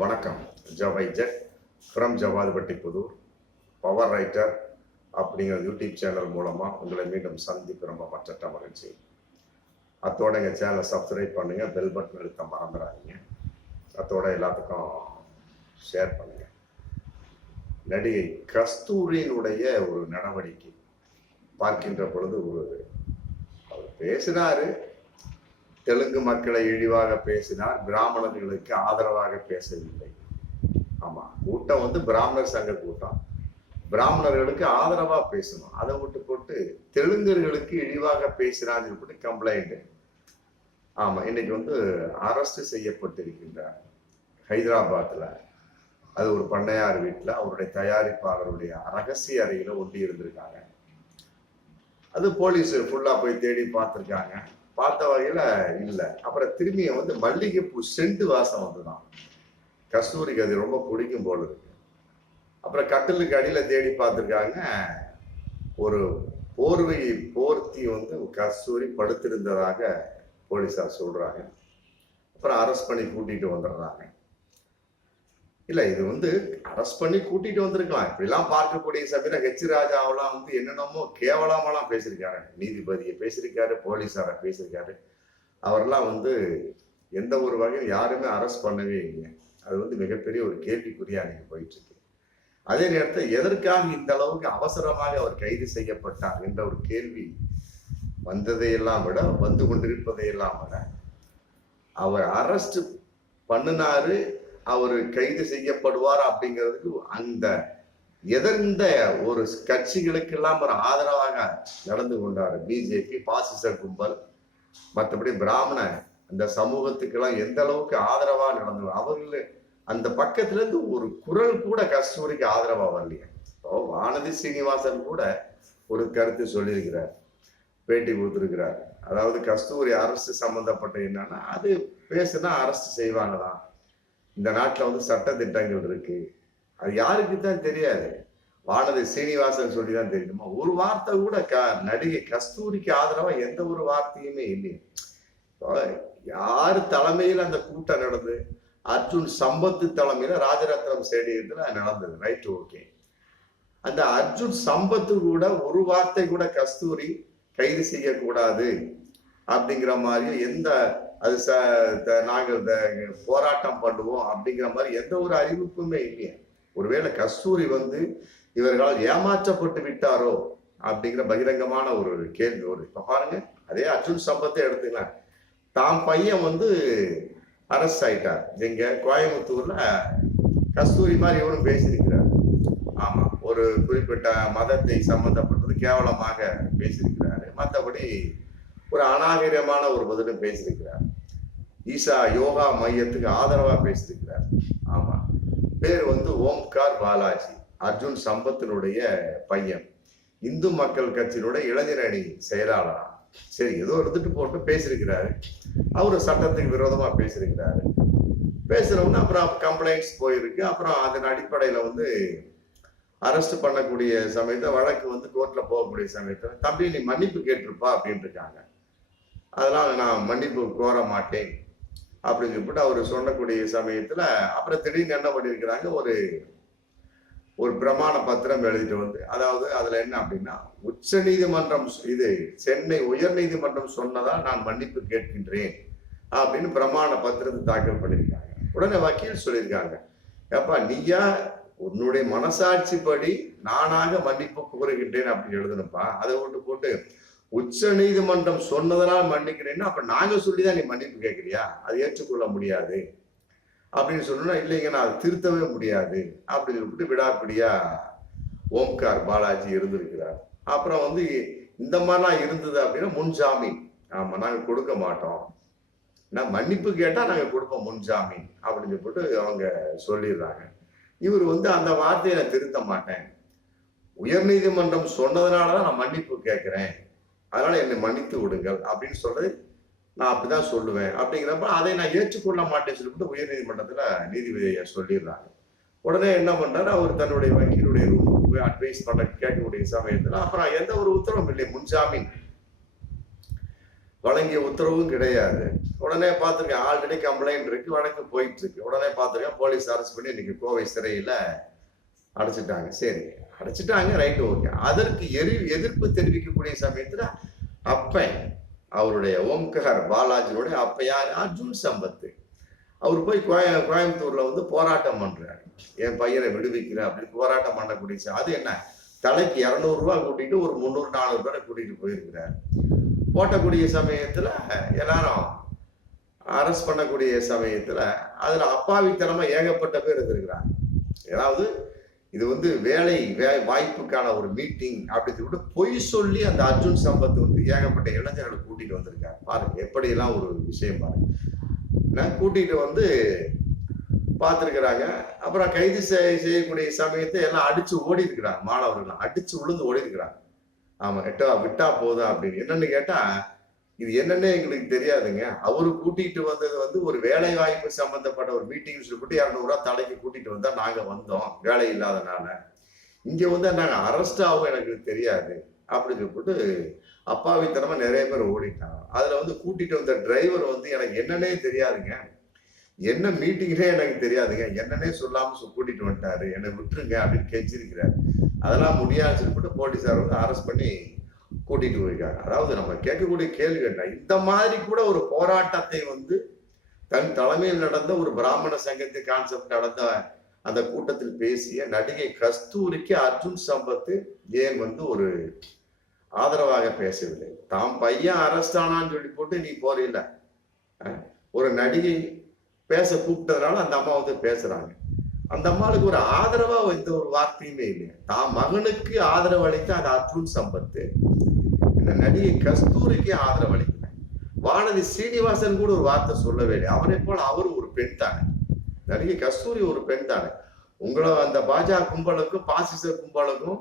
வணக்கம். ஜவைஜெட் from Javadupatti Pudur power writer அப்படிங்கிற YouTube channel மூலமாக உங்களை மீண்டும் சந்திப்பு ரொம்ப மற்ற மகிழ்ச்சி. அத்தோட எங்கள் சேனலை சப்ஸ்கிரைப் பண்ணுங்கள், பெல் பட்டன் அழுத்த மறந்துடாதீங்க. அத்தோட எல்லாத்துக்கும் ஷேர் பண்ணுங்கள். நடிகை கஸ்தூரியினுடைய ஒரு நடவடிக்கை பார்க்கின்ற பொழுது அவர் பேசினாரு. தெலுங்கு மக்களை இழிவாக பேசினார், பிராமணர்களுக்கு ஆதரவாக பேசவில்லை. ஆமா, கூட்டம் பிராமணர் சங்க கூட்டம், பிராமணர்களுக்கு ஆதரவா பேசணும். அதை விட்டு போட்டு தெலுங்கர்களுக்கு இழிவாக பேசினார் சொல்லிட்டு கம்ப்ளைண்ட். ஆமா, இன்னைக்கு அரெஸ்ட் செய்யப்பட்டிருக்கின்றார் ஹைதராபாத்ல. அது ஒரு பண்ணையார் வீட்டுல அவருடைய தயாரிப்பாளருடைய ரகசிய அறையில ஒட்டி இருந்திருக்காங்க. அது போலீஸ் ஃபுல்லா போய் தேடி பார்த்திருக்காங்க. பார்த்த வகையில இல்லை. அப்புறம் திரும்பிய மல்லிகைப்பூ செண்டு வாசம் வந்துதான். கஸ்தூரிக்கு அது ரொம்ப பிடிக்கும் போல இருக்கு. அப்புறம் கட்டிலுக்கு அடியில தேடி பார்த்திருக்காங்க. ஒரு போர்வையை போர்த்தி கஸ்தூரி படுத்திருந்ததாக போலீஸார் சொல்றாங்க. அப்புறம் அரெஸ்ட் பண்ணி கூட்டிட்டு வந்துடுறாங்க. இல்ல, இது அரெஸ்ட் பண்ணி கூட்டிட்டு வந்திருக்கலாம். இப்படிலாம் பார்க்கக்கூடிய சமயம் ஹெச் ராஜாவெல்லாம் என்னென்னமோ கேவலமாலாம் பேசியிருக்காரு. நீதிபதியை பேசியிருக்காரு, போலீஸாரை பேசியிருக்காரு. அவரெல்லாம் எந்த ஒரு வகையும் யாருமே அரெஸ்ட் பண்ணவே இல்லை. அது மிகப்பெரிய ஒரு கேள்விக்குறியா நீங்க போயிட்டு இருக்கு. அதே நேரத்தில் எதற்காக இந்த அளவுக்கு அவசரமாக அவர் கைது செய்யப்பட்டார் என்ற ஒரு கேள்வி வந்ததையெல்லாம் விட, வந்து கொண்டிருப்பதையெல்லாம் விட, அவர் அரெஸ்ட் பண்ணினாரு, அவர் கைது செய்யப்படுவார் அப்படிங்கிறதுக்கு அந்த எதிர்ந்த ஒரு கட்சிகளுக்கெல்லாம் ஒரு ஆதரவாக நடந்து கொண்டாரு. பிஜேபி, பாசிச கும்பல், மற்றபடி பிராமண அந்த சமூகத்துக்கெல்லாம் எந்த அளவுக்கு ஆதரவா நடந்து, அவர்கள் அந்த பக்கத்துல இருந்து ஒரு குரல் கூட கஸ்தூரிக்கு ஆதரவா வரலையே. இப்போ வானதி சீனிவாசன் கூட ஒரு கருத்து சொல்லியிருக்கிறார், பேட்டி கொடுத்திருக்கிறார். அதாவது கஸ்தூரி அரசு சம்பந்தப்பட்ட என்னன்னா, அது பேசுனா அரசு செய்வாங்கதான். இந்த நாட்டில் சட்ட திட்டங்கள் இருக்கு. அது யாருக்கு தான் தெரியாது. வானதி சீனிவாசன் சொல்லிதான் தெரியுமா? ஒரு வார்த்தை கூட நடிகை கஸ்தூரிக்கு ஆதரவா எந்த ஒரு வார்த்தையுமே இல்லையே. யாரு தலைமையில் அந்த கூட்டம் நடந்தது? அர்ஜுன் சம்பத்து தலைமையில ராஜரத்னம் ஸ்டேடியத்துல நடந்தது. Right, okay. அந்த அர்ஜுன் சம்பத்து கூட ஒரு வார்த்தை கூட கஸ்தூரி கைது செய்யக்கூடாது அப்படிங்கிற மாதிரி எந்த அது நாங்கள் போராட்டம் பண்ணுவோம் அப்படிங்கிற மாதிரி எந்த ஒரு அறிவிப்புமே இல்லையே. ஒருவேளை கஸ்தூரி இவர்களால் ஏமாற்றப்பட்டு விட்டாரோ அப்படிங்கிற பகிரங்கமான ஒரு கேள்வி வருது. இப்ப பாருங்க, அதே அர்ஜுன் சம்பத்தை எடுத்துக்கலாம். தாம் பையன் அரெஸ்ட் ஆயிட்டார். எங்க கோயம்புத்தூர்ல கஸ்தூரி மாதிரி இவரும் பேசியிருக்கிறார். ஆமா, ஒரு குறிப்பிட்ட மதத்தை சம்பந்தப்பட்டது கேவலமாக பேசியிருக்கிறாரு. மற்றபடி ஒரு அநாகரிகமான ஒரு பதிலும் பேசியிருக்கிறார். ஈசா யோகா மையத்துக்கு ஆதரவா பேசியிருக்கிறார். ஆமா, பேர் ஓம்கார் பாலாஜி, அர்ஜுன் சம்பத்தினுடைய பையன், இந்து மக்கள் கட்சியினுடைய இளைஞர் அணி செயலாளரா. சரி, ஏதோ எடுத்துட்டு போட்டு பேசியிருக்கிறாரு. அவரு சட்டத்துக்கு விரோதமா பேசியிருக்கிறாரு. பேசுறவங்க அப்புறம் கம்ப்ளைண்ட்ஸ் போயிருக்கு. அப்புறம் அதன் அடிப்படையில அரெஸ்ட் பண்ணக்கூடிய சமயத்தை, வழக்கு கோர்ட்ல போகக்கூடிய சமயத்துல, தம்பி நீ மன்னிப்பு கேட்டிருப்பா அப்படின்னு இருக்காங்க. அதனால நான் மன்னிப்பு கோர மாட்டேன் அப்படின்னு சொல்லிட்டு அவர் சொல்லக்கூடிய சமயத்துல அப்புறம் திடீர்னு என்ன பண்ணிருக்கிறாங்க, ஒரு பிரமாண பத்திரம் எழுதிட்டு அதாவது அதுல என்ன அப்படின்னா, உச்ச நீதிமன்றம் இது சென்னை உயர் நீதிமன்றம் சொன்னதால் நான் மன்னிப்பு கேட்கின்றேன் அப்படின்னு பிரமாண பத்திரத்தை தாக்கல் பண்ணியிருக்காங்க. உடனே வக்கீல் சொல்லியிருக்காங்க, ஏப்பா நீயா உன்னுடைய மனசாட்சிப்படி நானாக மன்னிப்பு கோருகின்றேன் அப்படின்னு எழுதணுப்பா. அதை விட்டு போட்டு உச்ச நீதிமன்றம் சொன்னதனால் மன்னிக்கிறேன்னா அப்ப நாங்க சொல்லிதான் நீ மன்னிப்பு கேட்கிறியா? அது ஏற்றுக்கொள்ள முடியாது அப்படின்னு சொன்னா, இல்லைங்க நான் அதை திருத்தவே முடியாது அப்படின்னு சொல்லிட்டு விடாப்பிடியா ஓம்கார் பாலாஜி இருந்திருக்கிறார். அப்புறம் இந்த மாதிரிலாம் இருந்தது அப்படின்னா முன்ஜாமீன், ஆமா நாங்க கொடுக்க மாட்டோம், நான் மன்னிப்பு கேட்டா நாங்க கொடுப்போம் முன்ஜாமீன் அப்படின்னு சொல்லிட்டு அவங்க சொல்லிடுறாங்க. இவர் அந்த வார்த்தையை நான் திருத்த மாட்டேன், உயர் நீதிமன்றம் சொன்னதுனாலதான் நான் மன்னிப்பு கேட்கிறேன், அதனால என்னை மன்னித்து விடுங்கள் அப்படின்னு சொல்றது நான் அப்படிதான் சொல்லுவேன் அப்படிங்கிறப்ப அதை நான் ஏற்றுக்கொள்ள மாட்டேன்னு சொல்லிட்டு உயர் நீதிமன்றத்துல நீதிபதியை சொல்லிடுறாங்க. உடனே என்ன பண்றாரு, அவர் தன்னுடைய வக்கீலுடைய ரூமுக்கு போய் அட்வைஸ் பண்ண கேட்கக்கூடிய சமயத்துல அப்புறம் எந்த ஒரு உத்தரவும் இல்லை, முன்ஜாமீன் வழங்கிய உத்தரவும் கிடையாது. உடனே பார்த்துருக்கேன், ஆல்ரெடி கம்ப்ளைண்ட் இருக்கு, வழக்கு போயிட்டு இருக்கு. உடனே பார்த்துருக்கேன், போலீஸ் அரெஸ்ட் பண்ணி இன்னைக்கு கோவை சிறையில அடைச்சிட்டாங்க. சரி, அடைச்சிட்டாங்க, ரைட், ஓகே. அதற்கு எதிர்ப்பு தெரிவிக்கக்கூடிய சமயத்துல அப்பன், அவருடைய ஓம்கார் பாலாஜியோட அப்ப யார், அர்ஜுன் சம்பத், அவர் போய் கோயம்புத்தூர்ல வந்து போராட்டம் பண்றாரு. என் பையனை விடுவிக்கிறேன் அப்படின்னு போராட்டம் பண்ணக்கூடிய அது என்ன, தலைக்கு 200 ரூபாய் கூட்டிட்டு ஒரு 300-400 பேரை கூட்டிட்டு போயிருக்கிறார். போட்டக்கூடிய சமயத்துல எல்லாரும் அரெஸ்ட் பண்ணக்கூடிய சமயத்துல அதுல அப்பாவித்தனமா ஏகப்பட்ட பேர் இருந்திருக்கிறாங்க. ஏதாவது இது வந்து வேலை வாய்ப்புக்கான ஒரு மீட்டிங் அப்படின்னு சொல்லிட்டு பொய் சொல்லி அந்த அர்ஜுன் சம்பத் வந்து ஏகப்பட்ட இளைஞர்களை கூட்டிட்டு வந்திருக்காரு. பாருங்க எப்படி எல்லாம் ஒரு விஷயம் பாருங்க. கூட்டிட்டு வந்து பார்த்துருக்கிறாங்க. அப்புறம் கைது செய்யக்கூடிய சமயத்தை எல்லாம் அடிச்சு ஓடி இருக்கிறாங்க. மாணவர்கள் அடிச்சு விழுந்து ஓடி இருக்கிறாங்க. ஆமா, விட்டா போதும் அப்படின்னு. என்னன்னு கேட்டா, இது என்னன்னே எங்களுக்கு தெரியாதுங்க. அவரு கூட்டிட்டு வந்தது வந்து ஒரு வேலை வாய்ப்பு சம்பந்தப்பட்ட ஒரு மீட்டிங் சொல்லிட்டு 200 ரூபாய் தலைக்கு கூட்டிட்டு வந்தா நாங்க வந்தோம், வேலை இல்லாதனால. இங்க வந்து நாங்க அரெஸ்ட் ஆகும் எனக்கு தெரியாது அப்படின்னு சொல்லிட்டு அப்பாவித்தனமா நிறைய பேர் ஓடிட்டாங்க. அதுல வந்து கூட்டிட்டு வந்த டிரைவர் வந்து எனக்கு என்னன்னே தெரியாதுங்க, என்ன மீட்டிங்னே எனக்கு தெரியாதுங்க, என்னன்னே சொல்லாம கூட்டிட்டு வந்துட்டாரு, என்னை விட்டுருங்க அப்படின்னு கெஞ்சிருக்கிறாரு. அதெல்லாம் முடியாதுன்னு சொல்லிட்டு போலீஸார் வந்து அரெஸ்ட் பண்ணி கூட்டிட்டு போயிருக்காங்க. அதாவது நம்ம கேட்கக்கூடிய கேள்வி என்ன, இந்த மாதிரி கூட ஒரு போராட்டத்தை வந்து தன் தலைமையில் நடந்த ஒரு பிராமண சங்கத்தை கான்செப்ட் நடந்த அந்த கூட்டத்தில் பேசிய நடிகை கஸ்தூரிக்கு அர்ஜுன் சம்பத் ஏன் வந்து ஒரு ஆதரவாக பேசவில்லை? தாம் பையன் அரெஸ்ட் ஆனான்னு சொல்லி போட்டு நீ போறீல்ல, ஒரு நடிகை பேச கூப்பிட்டதுனால அந்த அம்மா வந்து பேசுறாங்க. அந்த அம்மாவுக்கு ஒரு ஆதரவா எந்த ஒரு வார்த்தையுமே இல்லையா? தான் மகனுக்கு ஆதரவு அளித்த அந்த அர்ஜுன் சம்பத் இந்த நடிகை கஸ்தூரிக்கு ஆதரவு அளிக்கல. வானதி ஸ்ரீனிவாசன் கூட ஒரு வார்த்தை சொல்லவே இல்லை. அவரை போல அவரு ஒரு பெண் தானே, நடிகை கஸ்தூரி ஒரு பெண் தானே. உங்களை அந்த பாஜக கும்பலுக்கும் பாசிச கும்பலுக்கும்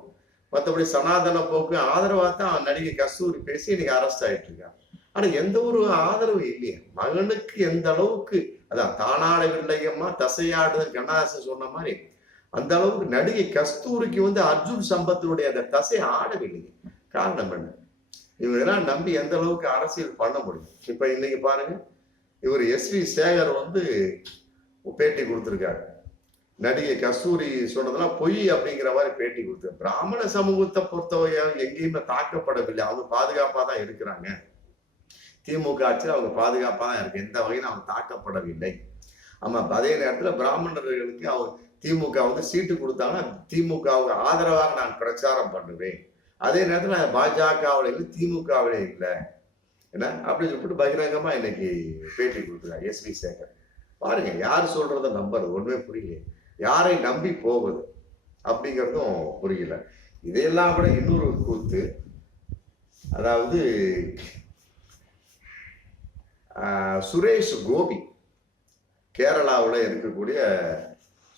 மற்றபடி சனாதன போக்கு ஆதரவா தான் நடிகை கஸ்தூரி பேசி இன்னைக்கு அரெஸ்ட் ஆயிட்டு இருக்காங்க. ஆனா எந்த ஒரு ஆதரவு இல்லையா மகனுக்கு? எந்த அளவுக்கு, அதான் தானாடவில்லையம்மா தசையாடுதல் கண்ணாசன் சொன்ன மாதிரி அந்த அளவுக்கு நடிகை கஸ்தூரிக்கு வந்து அர்ஜுன் சம்பத்தினுடைய அந்த தசை ஆடவில்லைங்க. காரணம் என்ன? இவங்கெல்லாம் நம்பி எந்த அளவுக்கு அரசியல் பண்ண முடியும்? இப்ப இன்னைக்கு பாருங்க, இவர் எஸ்வி சேகர் வந்து பேட்டி கொடுத்திருக்காரு. நடிகை கஸ்தூரி சொன்னதெல்லாம் பொய் அப்படிங்கிற மாதிரி பேட்டி கொடுத்தாரு. பிராமண சமூகத்தை பொறுத்தவரை எங்கேயுமே தாக்கப்படவில்லை, அவங்க பாதுகாப்பா தான் இருக்கிறாங்க. திமுக ஆட்சியில் அவங்க பாதுகாப்பா தான் இருக்கு, எந்த வகையிலும் அவங்க தாக்கப்படவில்லை. ஆமா, அதே நேரத்துல பிராமணர்களுக்கு அவங்க திமுக வந்து சீட்டு கொடுத்தாங்கன்னா திமுகவுக்கு ஆதரவாக நான் பிரச்சாரம் பண்ணுவேன். அதே நேரத்துல பாஜகவுல இல்லை, திமுகவில இல்லை, என்ன அப்படின்னு சொல்லிட்டு பகிரங்கமா இன்னைக்கு பேட்டி கொடுத்துருக்காங்க எஸ்வி சேகர். பாருங்க, யார் சொல்றத நம்புறது ஒண்ணுமே புரியல, யாரை நம்பி போவது அப்படிங்கிறதும் புரியல. இதையெல்லாம் கூட இன்னொரு கூத்து, அதாவது சுரேஷ் கோபி, கேரளாவில் இருக்கக்கூடிய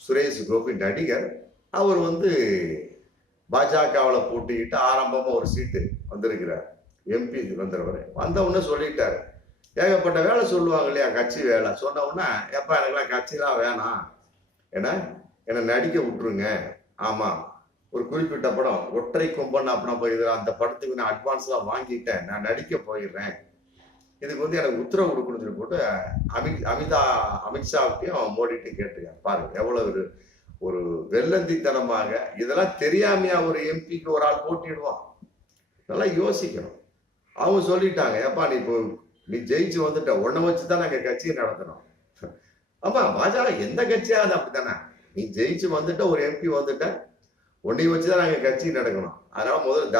சுரேஷ் கோபி நடிகர், அவர் வந்து பாஜகவில் போட்டிக்கிட்டு ஆரம்பமா ஒரு சீட்டு வந்திருக்கிறார், எம்பி வந்துடுவார். வந்த உடனே சொல்லிட்டாரு, ஏகப்பட்ட வேலை சொல்லுவாங்க இல்லையா, கட்சி வேலை. சொன்ன உடனே எப்பா எனக்குலாம் கட்சிலாம் வேணாம், ஏன்னா என்னை நடிக்க விட்டுருங்க. ஆமா, ஒரு குறிப்பிட்ட படம் ஒற்றை கொம்பன் அப்படின்னா போயிருக்கிறேன், அந்த படத்துக்கு நான் அட்வான்ஸ்லாம் வாங்கிட்டேன், நான் நடிக்க போயிடுறேன், இதுக்கு வந்து எனக்கு உத்தரவு கொடுக்கணும்னு சொல்லி போட்டு அமித்ஷாவுக்கையும் மோடிட்டையும் கேட்டுருக்காங்க. பாருங்க எவ்வளவு ஒரு வெள்ளந்தித்தனமாக. இதெல்லாம் தெரியாமையா ஒரு எம்பிக்கு ஒரு ஆள் போட்டிடுவான்? நல்லா யோசிக்கணும். அவங்க சொல்லிட்டாங்க, ஏப்பா நீ ஜெயிச்சு வந்துட்ட, உன்னை வச்சுதான் நாங்க கட்சியை நடத்தணும். ஆமா, பாஜக எந்த கட்சியாவது அப்படித்தானே, நீ ஜெயிச்சு வந்துட்ட, ஒரு எம்பி வந்துட்ட, உன்னை வச்சுதான் நாங்க கட்சி நடக்கணும். அதனால முதல்ல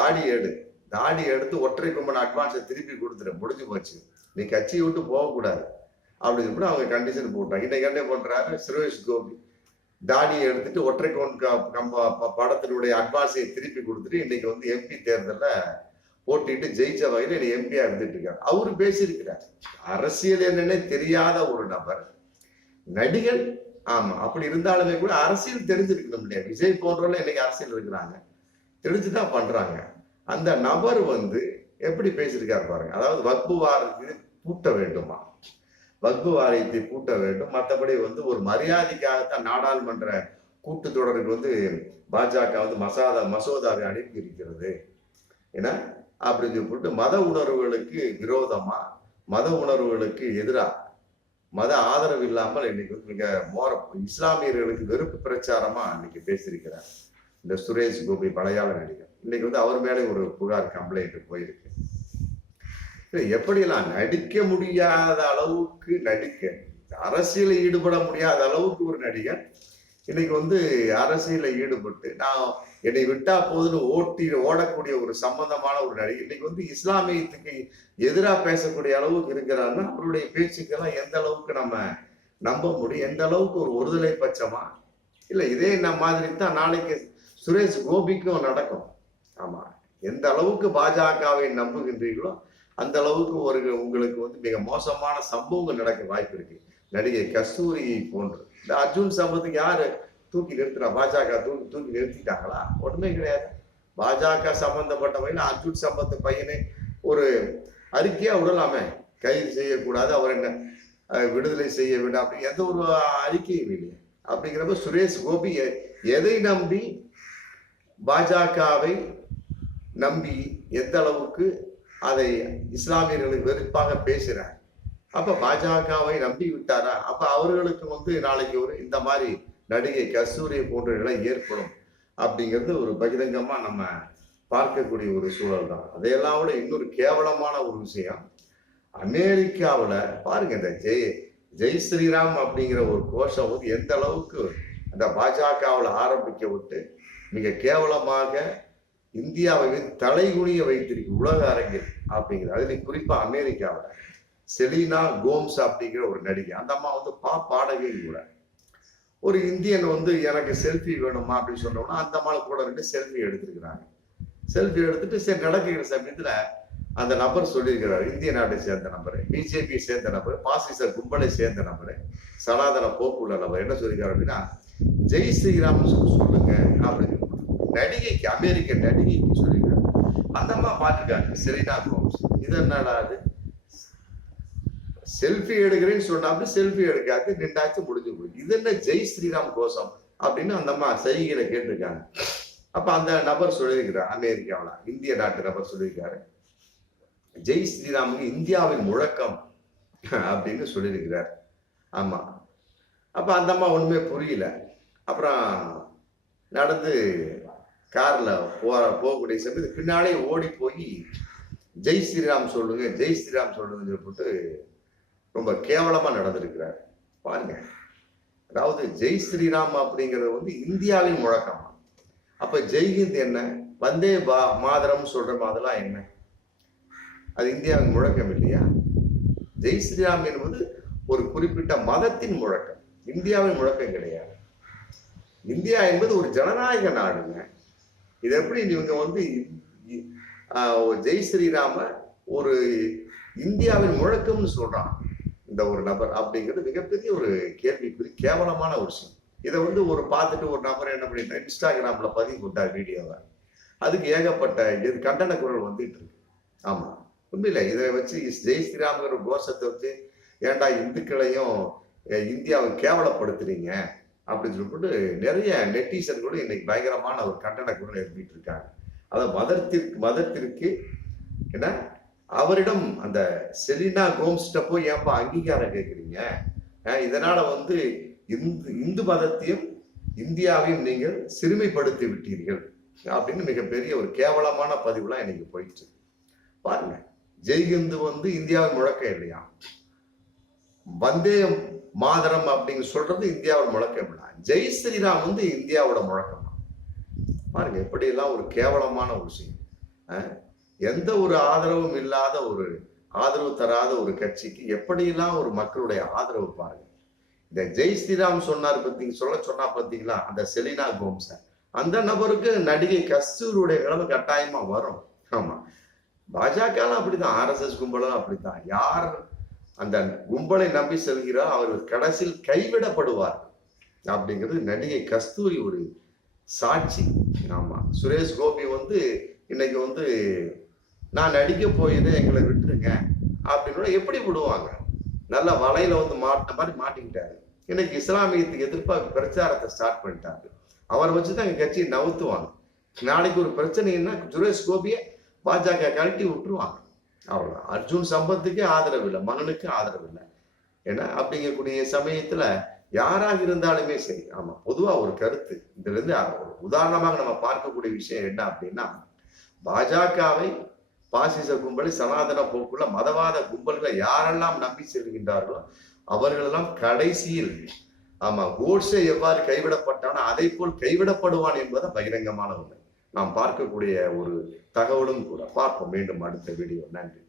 தாடி எடுத்து ஒற்றை கொம்பன் அட்வான்ஸை திருப்பி கொடுத்துரு, முடிஞ்சு போச்சு, நீ கட்சியை விட்டு போகக்கூடாது அப்படின்னு சொல்லிட்டு அவங்க கண்டிஷன் போட்டாங்க. இன்னைக்கு என்ன பண்றாரு சுரேஷ் கோபி, தாடியை எடுத்துட்டு ஒற்றை படத்தினுடைய அட்வான்ஸை திருப்பி கொடுத்துட்டு இன்னைக்கு வந்து எம்பி தேர்தலில் போட்டிட்டு ஜெயிச்ச வகையில் என்னை எம்பியா இருந்துட்டு இருக்காரு. அவரு பேசியிருக்கிறார். அரசியல் என்னன்னே தெரியாத ஒரு நபர், நடிகர். ஆமா, அப்படி இருந்தாலுமே கூட அரசியல் தெரிஞ்சிருக்கணும் இல்லையா? விஜய் போன்றவர்கள் இன்னைக்கு அரசியல் இருக்கிறாங்க, தெரிஞ்சுதான் பண்றாங்க. அந்த நபர் வந்து எப்படி பேசியிருக்காரு பாருங்க. அதாவது வக்பு வாரியத்தை பூட்ட வேண்டுமா, வக்பு வாரியத்தை பூட்ட வேண்டும், மற்றபடி வந்து ஒரு மரியாதைக்காகத்தான் நாடாளுமன்ற கூட்டத்தொடருக்கு வந்து பாஜக வந்து மசோதாவை அனுப்பி இருக்கிறது, ஏன்னா அப்படின்னு சொல்லிட்டு மத உணர்வுகளுக்கு விரோதமா மத உணர்வுகளுக்கு எதிராக மத ஆதரவு இல்லாமல் இன்னைக்கு வந்து மிக இஸ்லாமியர்களுக்கு வெறுப்பு பிரச்சாரமா இன்னைக்கு பேசியிருக்கிறார் இந்த சுரேஷ் கோபி மலையாள நடிகர். இன்னைக்கு வந்து அவர் மேலே ஒரு புகார் கம்ப்ளைண்ட் போயிருக்கு. எப்படியெல்லாம் நடிக்க முடியாத அளவுக்கு அரசியலில் ஈடுபட முடியாத அளவுக்கு ஒரு நடிகர் இன்னைக்கு வந்து அரசியலில் ஈடுபட்டு நான் என்னை விட்டா போதுன்னு ஓடக்கூடிய ஒரு சம்பந்தமான ஒரு நடிகர் இன்னைக்கு வந்து இஸ்லாமியத்துக்கு எதிராக பேசக்கூடிய அளவுக்கு இருக்கிறாருன்னா அவருடைய பேச்சுக்கெல்லாம் எந்த அளவுக்கு நம்ம நம்ப முடியும்? எந்த அளவுக்கு ஒரு ஒருதலை பட்சமா இல்லை இதே மாதிரி தான் நாளைக்கு சுரேஷ் கோபிக்கும் நடக்கும். ஆமா, எந்த அளவுக்கு பாஜகவை நம்புகின்றீர்களோ அந்த அளவுக்கு உங்களுக்கு வந்து மிக மோசமான சம்பவங்கள் நடக்க வாய்ப்பு இருக்கு. நடிகை கஸ்தூரி போன்று இந்த அர்ஜுன் சம்பத்துக்கு யாரு தூக்கி நிறுத்தினா? பாஜக தூக்கி நிறுத்திட்டாங்களா? ஒண்ணுமே கிடையாது. பாஜக சம்பந்தப்பட்ட வகையில் அர்ஜுன் சம்பத் பையனை ஒரு அறிக்கையா விடலாமே, கைது செய்யக்கூடாது, அவர் என்ன விடுதலை செய்ய வேண்டும் அப்படி எந்த ஒரு அறிக்கையும் இல்லையே. அப்படிங்கிறப்ப சுரேஷ் கோபி எதை நம்பி பாஜகவை நம்பி எந்த அளவுக்கு அதை இஸ்லாமியர்களுக்கு வெறுப்பாக பேசுறார். அப்ப பாஜகவை நம்பி விட்டாரா? அப்ப அவர்களுக்கு வந்து நாளைக்கு இந்த மாதிரி நடிகை கஸ்தூரி போன்ற நிலை ஏற்படும் அப்படிங்கிறது ஒரு பகிரங்கமா நம்ம பார்க்கக்கூடிய ஒரு சூழல் தான். அதையெல்லாம் விட இன்னொரு கேவலமான ஒரு விஷயம், அமெரிக்காவில் பாருங்க இந்த ஜெய் ஸ்ரீராம் அப்படிங்கிற ஒரு கோஷம் வந்து எந்த அளவுக்கு அந்த பாஜகவில் ஆரம்பிக்க விட்டு மிக கேவலமாக இந்தியாவை தலைகுனிய வைத்திருக்கு உலக அரங்கில் அப்படிங்கிறது. அதுல குறிப்பா அமெரிக்காவில் செலினா கோம்ஸ் அப்படிங்கிற ஒரு நடிகை, அந்த அம்மா வந்து பாடகை கூட. ஒரு இந்தியன் வந்து எனக்கு செல்ஃபி வேணுமா அப்படின்னு சொன்னோம்னா அந்த அம்மா கூட 2 செல்ஃபி எடுத்துருக்கிறாங்க. செல்ஃபி எடுத்துட்டு சரி நடக்கிற சமயத்துல அந்த நபர் சொல்லியிருக்கிறார், இந்திய நாட்டை சேர்ந்த நபர், பிஜேபியை சேர்ந்த நபர், பாசிச கும்பலை சேர்ந்த நபர், சனாதன போக்குள்ள நபர் என்ன சொல்லியிருக்காரு அப்படின்னா ஜெய் ஸ்ரீராம் சொல்லுங்க அப்படின்னு நடிகைக்கு, அமெரிக்க நடிகைக்கு சொல்லியிருக்காரு. அந்த அம்மா பார்த்துருக்காங்க செலினா கோம்ஸ். இது என்னடா அது, செல்ஃபி எடுக்கிறேன்னு சொன்னாப்படி செல்ஃபி எடுக்காது, நின்றாச்சு முடிஞ்சு போய் இது என்ன ஜெய் ஸ்ரீராம் கோஷம் அப்படின்னு அந்த அம்மா செய்கையில கேட்டிருக்காங்க. அப்ப அந்த நபர் சொல்லியிருக்கிறார், அமெரிக்காவில் இந்திய நாட்டு நபர் சொல்லியிருக்காரு, ஜெய் ஸ்ரீராமுக்கு இந்தியாவின் முழக்கம் அப்படின்னு சொல்லியிருக்கிறார். ஆமா, அப்ப அந்த அம்மா ஒண்ணுமே புரியல. அப்புறம் நடந்து கார்ல போகக்கூடிய சமயத்து பின்னாலே ஓடி போய் ஜெய் ஸ்ரீராம் சொல்லுங்க, ஜெய் ஸ்ரீராம் சொல்லுங்கன்னு சொல்லிட்டு ரொம்ப கேவலமா நடந்திருக்கிறார். பாருங்க, அதாவது ஜெய் ஸ்ரீராம் அப்படிங்கிறது வந்து இந்தியாவின் முழக்கம். அப்ப ஜெய்ஹிந்த் என்ன, வந்தே மாதரம் சொல்ற மாதிரிலாம் என்ன, அது இந்தியாவின் முழக்கம் இல்லையா? ஜெய் ஸ்ரீராம் என்பது ஒரு குறிப்பிட்ட மதத்தின் முழக்கம், இந்தியாவின் முழக்கம் கிடையாது. இந்தியா என்பது ஒரு ஜனநாயக நாடுங்க. இது எப்படி இவங்க வந்து ஜெய் ஸ்ரீராம ஒரு இந்தியாவின் முழக்கம்னு சொல்றான் இந்த ஒரு நபர் அப்படிங்கிறது மிகப்பெரிய ஒரு கேள்விக்குறி, கேவலமான ஒரு விஷயம். இதை வந்து பார்த்துட்டு ஒரு நபர் என்ன பண்ணிட்டா இன்ஸ்டாகிராம்ல பதிவு போட்டார் வீடியோவை. அதுக்கு ஏகப்பட்ட கண்டன குரல் வந்துட்டு இருக்கு. ஆமா, உண்மையில இதை வச்சு ஜெய் ஸ்ரீராம்ங்கிற கோஷத்தை வச்சு ஏன்டா இந்துக்களையும் இந்தியாவை கேவலப்படுத்துறீங்க அப்படின்னு சொல்லிட்டு நிறைய நெட்டிசன்களும் இன்னைக்கு பயங்கரமான ஒரு கண்டன குரல் எழுப்பிட்டு இருக்காங்க. அதை மதத்திற்கு என்ன அவரிடம் அந்த செலினா கோம்ஸ்ட போய் ஏன்பா அங்கீகாரம் கேட்குறீங்க, இதனால வந்து இந்து மதத்தையும் இந்தியாவையும் நீங்கள் சிறுமைப்படுத்தி விட்டீர்கள் அப்படின்னு மிகப்பெரிய ஒரு கேவலமான பதிவுலாம் இன்னைக்கு போயிட்டு பாருங்க. ஜெய்ஹிந்து வந்து இந்தியாவின் முழக்கம் இல்லையா, வந்தே மாதரம் அப்படின்னு சொல்றது இந்தியாவோட முழக்கம் இல்ல, ஜெய் ஸ்ரீராம் வந்து இந்தியாவோட முழக்கம். பாருங்க எப்படியெல்லாம் ஒரு கேவலமான ஒரு விஷயம். எந்த ஒரு ஆதரவும் இல்லாத ஆதரவு தராத ஒரு கட்சிக்கு எப்படியெல்லாம் ஒரு மக்களுடைய ஆதரவு பாருங்க. இந்த ஜெய் ஸ்ரீராம் சொன்னார் சொன்னா பார்த்தீங்களா அந்த செலினா கோம்ஸ், அந்த நபருக்கு நடிகை கஸ்தூரியுடைய நிலைமை கட்டாயமா வரும். ஆமா, பாஜகலாம் அப்படித்தான், ஆர்எஸ்எஸ் கும்பலும் அப்படித்தான். யார் அந்த கும்பலை நம்பி செல்கிறார் அவர்கள் கடைசியில் கைவிடப்படுவார் அப்படிங்கிறது நடிகை கஸ்தூரி ஒரு சாட்சி. ஆமா, சுரேஷ் கோபி வந்து இன்னைக்கு வந்து நான் நடிக்க போயின்னு எங்களை விட்டுருங்க அப்படின்னு எப்படி விடுவாங்க? நல்ல வலையில வந்து மாட்டின மாதிரி மாட்டிக்கிட்டாரு. இன்னைக்கு இஸ்லாமியத்துக்கு எதிர்ப்பாக பிரச்சாரத்தை ஸ்டார்ட் பண்ணிட்டாரு. அவரை வச்சுதான் எங்க கட்சியை நவுத்துவாங்க. நாளைக்கு ஒரு பிரச்சனைன்னா சுரேஷ் கோபியை பாஜக கழட்டி விட்டுருவாங்க. அவ்வளோ அர்ஜுன் சம்பத்துக்கே ஆதரவு இல்லை, மகனுக்கு ஆதரவு இல்லை. ஏன்னா அப்படிங்கக்கூடிய சமயத்துல யாராக இருந்தாலுமே சரி, ஆமா, பொதுவா ஒரு கருத்து இதுல இருந்து ஒரு உதாரணமாக நம்ம பார்க்கக்கூடிய விஷயம் என்ன அப்படின்னா, பாஜகவை, பாசிச கும்பலை, சனாதன போக்குள்ள மதவாத கும்பல்களை யாரெல்லாம் நம்பி செல்கின்றார்களோ அவர்களெல்லாம் கடைசியில், ஆமா, கோட்ஸே எவ்வாறு கைவிடப்பட்டானோ அதை போல் கைவிடப்படுவான் என்பதை பகிரங்கமான உண்மை. நாம் பார்க்கக்கூடிய ஒரு தகவலும் கூட. பார்ப்போம் மீண்டும் அடுத்த வீடியோ. நன்றி.